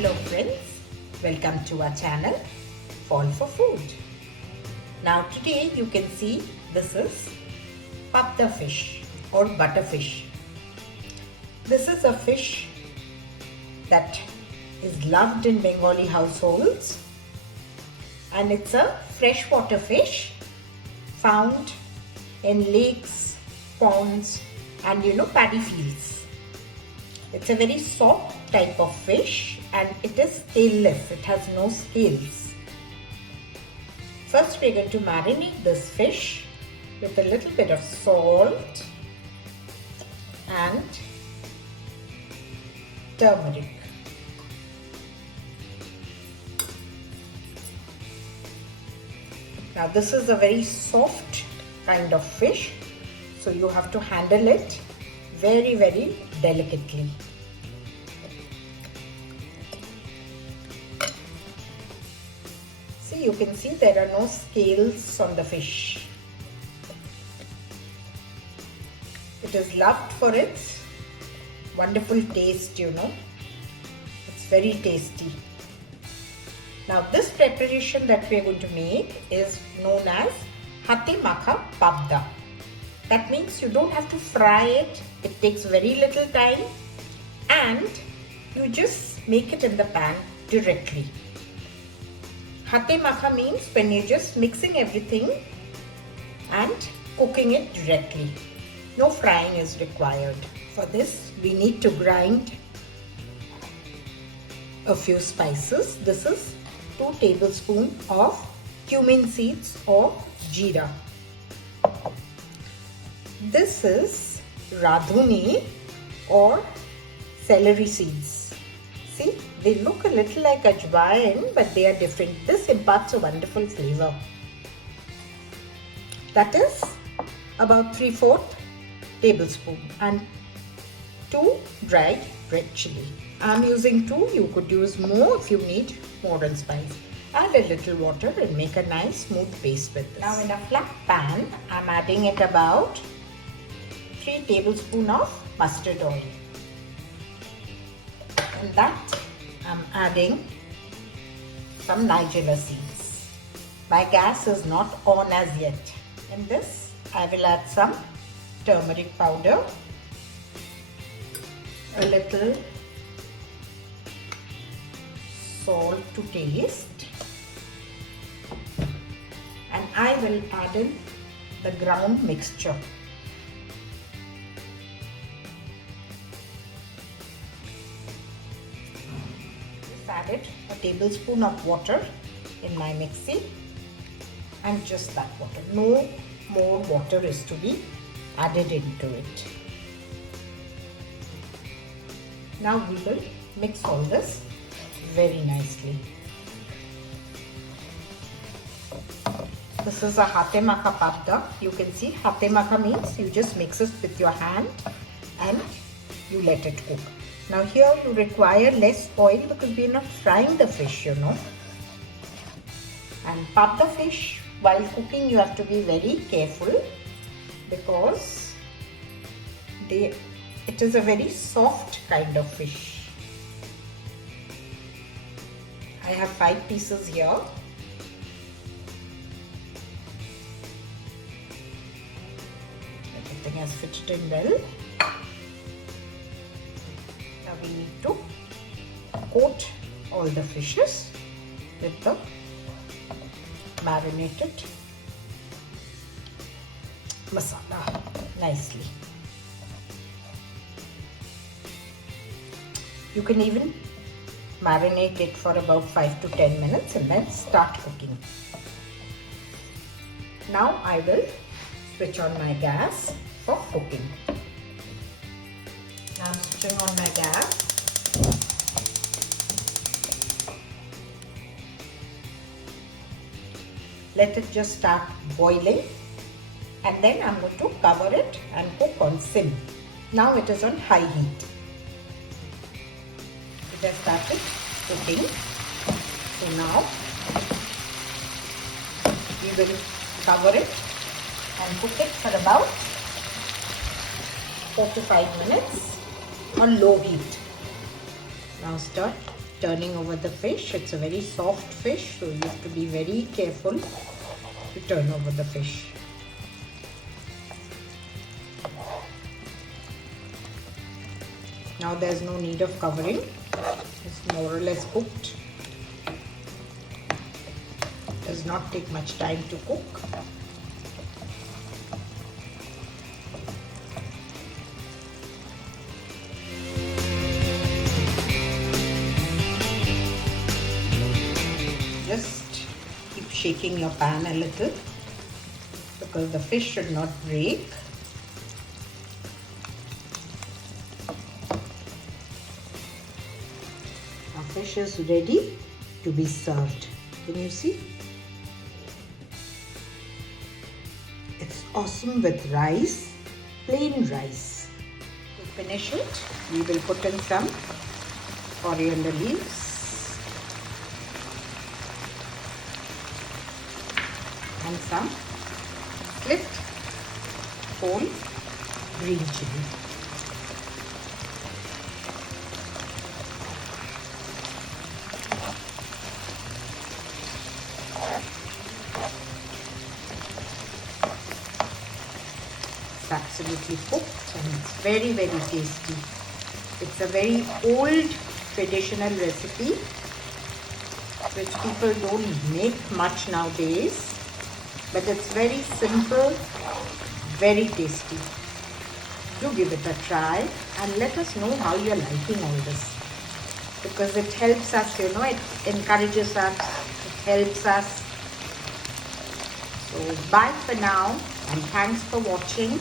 Hello friends, welcome to our channel Fall for Food. Now today you can see this is Pabda fish or butterfish. This is a fish that is loved in Bengali households, and it's a freshwater fish found in lakes, ponds and paddy fields. It's a very soft type of fish and it is tailless, it has no scales. First we are going to marinate this fish with a little bit of salt and turmeric. Now this is a very soft kind of fish, so you have to handle it very, very delicately. See, you can see there are no scales on the fish. It is loved for its wonderful taste, It's very tasty. Now this preparation that we are going to make is known as Makha Pabda. That means you don't have to fry it. It takes very little time and you just make it in the pan directly. Makha means when you're just mixing everything and cooking it directly. No frying is required. For this we need to grind a few spices. This is 2 tablespoons of cumin seeds or jeera. This is radhuni or celery seeds. See, they look a little like ajwain, but they are different. This imparts a wonderful flavor. That is about 3/4 tablespoon and 2 dried red chili. I'm using 2, you could use more if you need more in spice. Add a little water and make a nice smooth paste with this. Now in a flat pan, I'm adding it about 3 tablespoons of mustard oil. In that, I'm adding some nigella seeds. My gas is not on as yet. In this, I will add some turmeric powder, a little salt to taste, and I will add in the ground mixture. Added a tablespoon of water in my mixie and just that water. No more water is to be added into it. Now we will mix all this very nicely. This is a Makha Pabda. You can see Makha means you just mix it with your hand and you let it cook. Now here you require less oil because we are not frying the fish, And Pabda fish, while cooking you have to be very careful because it is a very soft kind of fish. I have 5 pieces here. Everything has fitted in well. We need to coat all the fishes with the marinated masala nicely. You can even marinate it for about 5 to 10 minutes and then start cooking. Now I will switch on my gas for cooking. I'm switching on my gas. Let it just start boiling and then I'm going to cover it and cook on sim. Now it is on high heat. It has started cooking. So now we will cover it and cook it for about 4 to 5 minutes on low heat. Now stir turning over the fish. It's a very soft fish, so you have to be very careful to turn over the fish. Now there's no need of covering. It's more or less cooked. Does not take much time to cook. Just keep shaking your pan a little because the fish should not break. Our fish is ready to be served. Can you see? It's awesome with rice, plain rice. To finish it, we will put in some coriander leaves. And some clipped whole green chili. It's absolutely cooked and it's very, very tasty. It's a very old traditional recipe which people don't make much nowadays. But it's very simple, very tasty. Do give it a try and let us know how you're liking all this. Because it helps us, it encourages us, it helps us. So bye for now and thanks for watching.